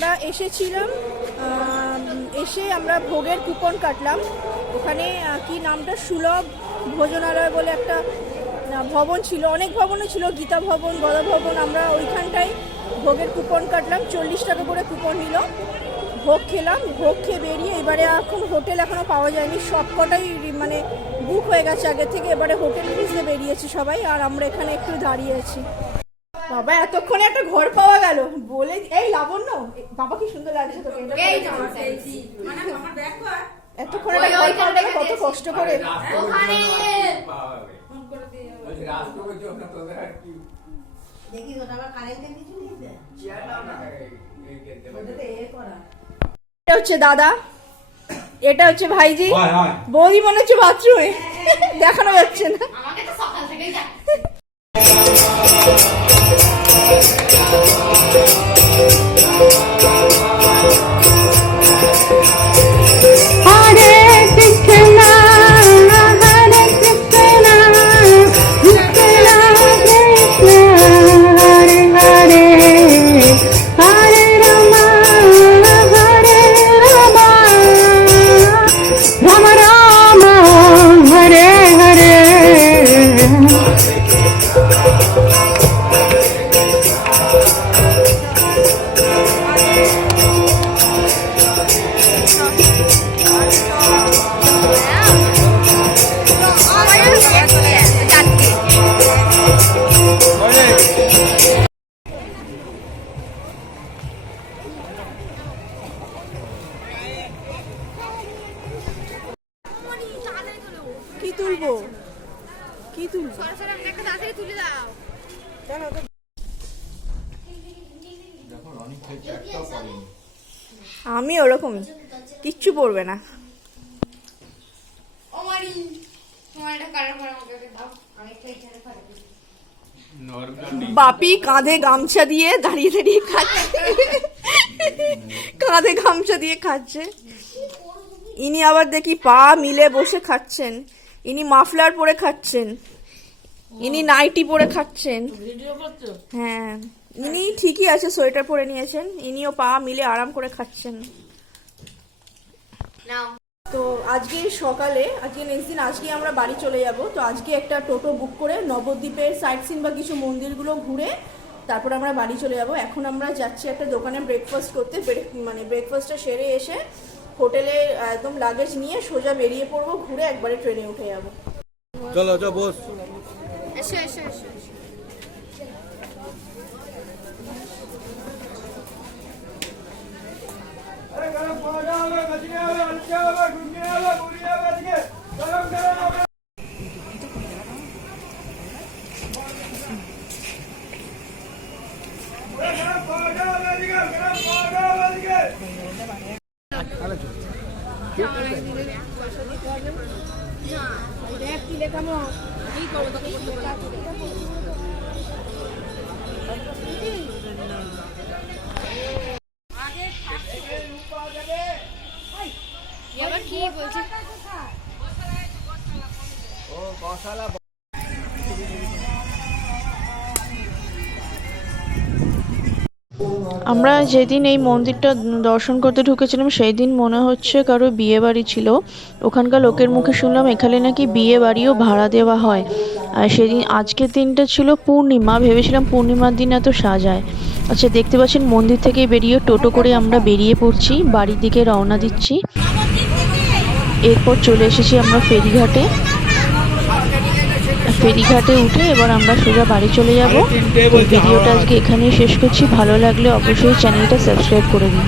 আমরা এসেছিলাম, এসে আমরা ভোগের কুপন কাটলাম। ওখানে কি নামটা, সুলভ ভোজনালয় বলে একটা ভবন ছিল, অনেক ভবনও ছিল, গীতা ভবন, গদা ভবন। আমরা ওইখানটায় ভোগের কুপন কাটলাম, 40 টাকা করে কুপন নিল। ভোগ খেলাম, ভোগ খেয়ে বেরিয়ে এবারে এখন হোটেল এখনও পাওয়া যায়নি, সব কটাই মানে বুক হয়ে গেছে আগে থেকে। এবারে হোটেল খুঁজতে বেরিয়েছি সবাই, আর আমরা এখানে একটু দাঁড়িয়ে আছি। বাবা এতক্ষণে একটা ঘর পাওয়া গেল বলে। এই লাবণ্য, বাবা কি সুন্দর লাগছে তোকে, এতক্ষণে একটা ঘর পাওয়া গেল, কত কষ্ট করে। এটা হচ্ছে দাদা, এটা হচ্ছে ভাইজি, বৌদি মনে হচ্ছে বাথরুমে, দেখানো যাচ্ছে না। কি তুলবো, কি তুলবো, আমি ওরকম কিচ্ছু পড়বে না। বাপি কাঁধে গামছা দিয়ে দাঁড়িয়ে দাঁড়িয়ে খাচ্ছে, কাঁধে গামছা দিয়ে খাচ্ছে। ইনি আবার দেখি পা মিলে বসে খাচ্ছেন, ইনি মাফলার পরে খাচ্ছেন, ইনি নাইটি পরে খাচ্ছেন। হ্যাঁ, ইনি ঠিকই আছে, সোয়েটার পরে নিয়েছেন, ইনিও পা মিলে আরাম করে খাচ্ছেন। তো আজকে সকালে, আজকে নেক্সট দিন, আজকে আমরা বাড়ি চলে যাব। তো আজকে একটা টোটো বুক করে নবদ্বীপের সাইট সিন বা কিছু মন্দিরগুলো ঘুরে তারপর আমরা বাড়ি চলে যাব। এখন আমরা যাচ্ছি একটা দোকানে ব্রেকফাস্ট করতে, মানে ব্রেকফাস্টটা সেরে এসে হোটেলে একদম লাগেজ নিয়ে সোজা বেরিয়ে পড়বো, ঘুরে একবারে ট্রেনে উঠে যাবো। চলো চলো বস। এসো এসো এসো। আমরা যেদিন এই মন্দিরটা দর্শন করতে ঢুকেছিলাম সেই দিন মনে হচ্ছে কারো বিয়ে বাড়ি ছিল। ওখানকার লোকের মুখে শুনলাম এখানে নাকি বিয়ে বাড়িও ভাড়া দেওয়া হয়। আর সেদিন, আজকের দিনটা ছিল পূর্ণিমা, ভেবেছিলাম পূর্ণিমার দিন এত সাজায়। আচ্ছা, দেখতে পাচ্ছেন মন্দির থেকে বেরিয়ে টোটো করে আমরা বেরিয়ে পড়ছি, বাড়ির দিকে রওনা দিচ্ছি। এরপর চলে এসেছি আমরা ফেরিঘাটে। ফেরিঘাটে উঠে এবার আমরা সোজা বাড়ি চলে যাব। ভিডিওটা আজকে এখানেই শেষ করছি। ভালো লাগলে অবশ্যই চ্যানেলটা সাবস্ক্রাইব করে দিন।